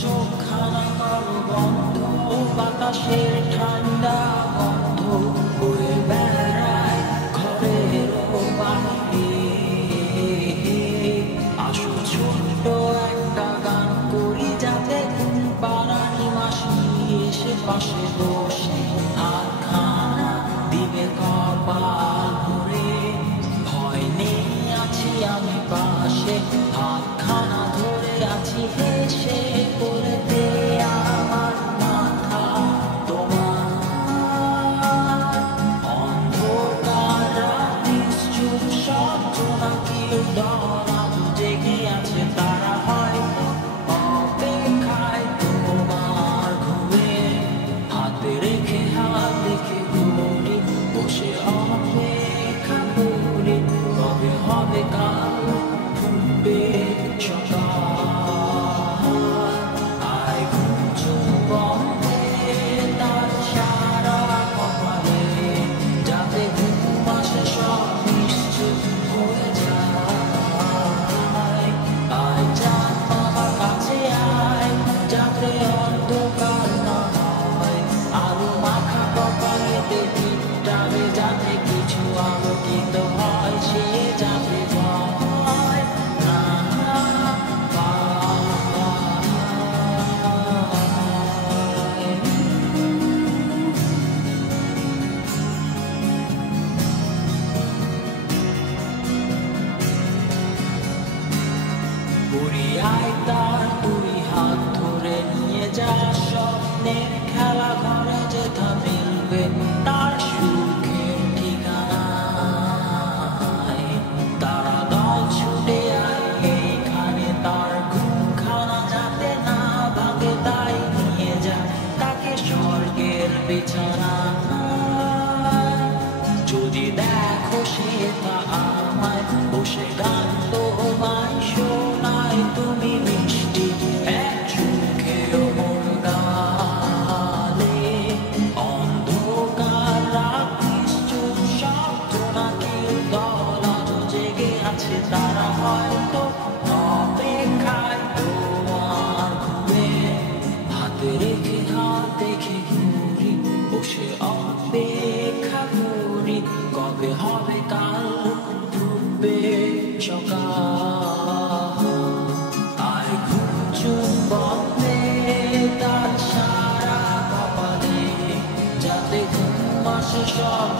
চোখখানা কালো বন্ধ, বাতাসের ঠান্ডা গন্ধ বয়ে বেড়ায় ঘরের বাহিরে। আসো ছোট্ট একটা গান করি, যাতে ঘুম পাড়ানি মাসি এসে পাশে বসে হাতখানা দিবে কপাল ভরে। ভয় নেই, আছি আমি পাশে, হাতখানা ধরে আছি হেসে। করে দে আমার মাথা তোমার অন্ধকার রাতে, চুপ শব্দ নাকি দল আজ জেগে আছে, তারা হয়তো অপেক্ষায় তোমার ঘুমে। হাতে রেখে হাত দেখে ঘুরি, বসে অপেক্ষা করি, কবে হবে কাল ফুটবে সকাল। আয় ঘুম চোখ বন্ধে তার সারা কপালে, যাতে ঘুম আসে সব নিশ্চুপ হয়ে যায়। আয় চাঁদ আমার কাছে আয়, যাতে অন্ধকার না হয়, আলো মাখা কপালেতে টিপটাবে, যাতে কিছু আলোকিত হয়, সে যাতে ভয় না পায়। বুড়িয়ায় তার দুই হাত ধরে নিয়ে যা, স্বপ্নের খেলা ঘরে যেথা মিলবে তার সুখের ঠিকানায়। তারা দল ছুটে আয় এইখানে, তার ঘুমখানা যাতে না ভাঙে, তাই নিয়ে যায় তাকে স্বর্গের বিছানায়। যদি দেখো সে তা আমায় বসে গান তোমায় শোনায়, তুমি মিষ্টি এক চোখেও মন গালে। অন্ধকার রাতে চুপ শব্দ নাকি দল আজ জেগে আছে, তারা হয়তো অপেক্ষায় তোমার ঘুমে। হাতে রেখে হাত দেখে ঘুরি, বসে অপেক্ষা করি, কবে হবে কাল ফুটবে সকাল। আয় ঘুম চোখ বন্ধে তার সারা কপালে, যাতে ঘুম আসে সব